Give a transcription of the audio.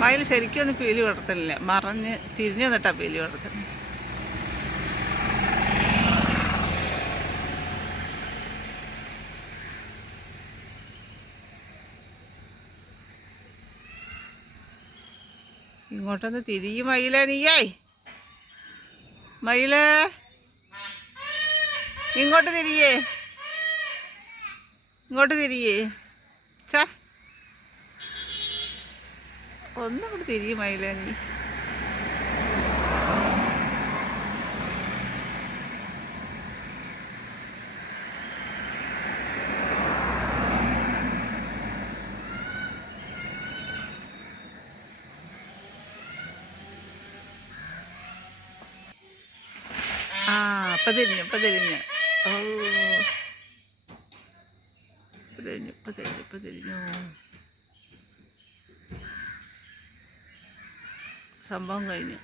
മയിൽ ശരിക്കും ഒന്നും പീലി വളർത്തലില്ല, മറഞ്ഞ് തിരിഞ്ഞു നിന്നിട്ടാ പീലി വളർത്തുന്നത്. ഇങ്ങോട്ടൊന്ന് തിരിയും മയിലേ, നീയേ മയിലേ, ഇങ്ങോട്ട് തിരിയേ, ഇങ്ങോട്ട് തിരിയേ. ചാ ഒന്നും കൂടി തിരിയും മയിലേ നീ. ആ ഇപ്പം തിരിഞ്ഞു, ഇപ്പം തിരിഞ്ഞു. ഓ ഇപ്പം തിരിഞ്ഞു, ഇപ്പം തിരിഞ്ഞു, ഇപ്പം തിരിഞ്ഞു. സംഭവം കഴിഞ്ഞു.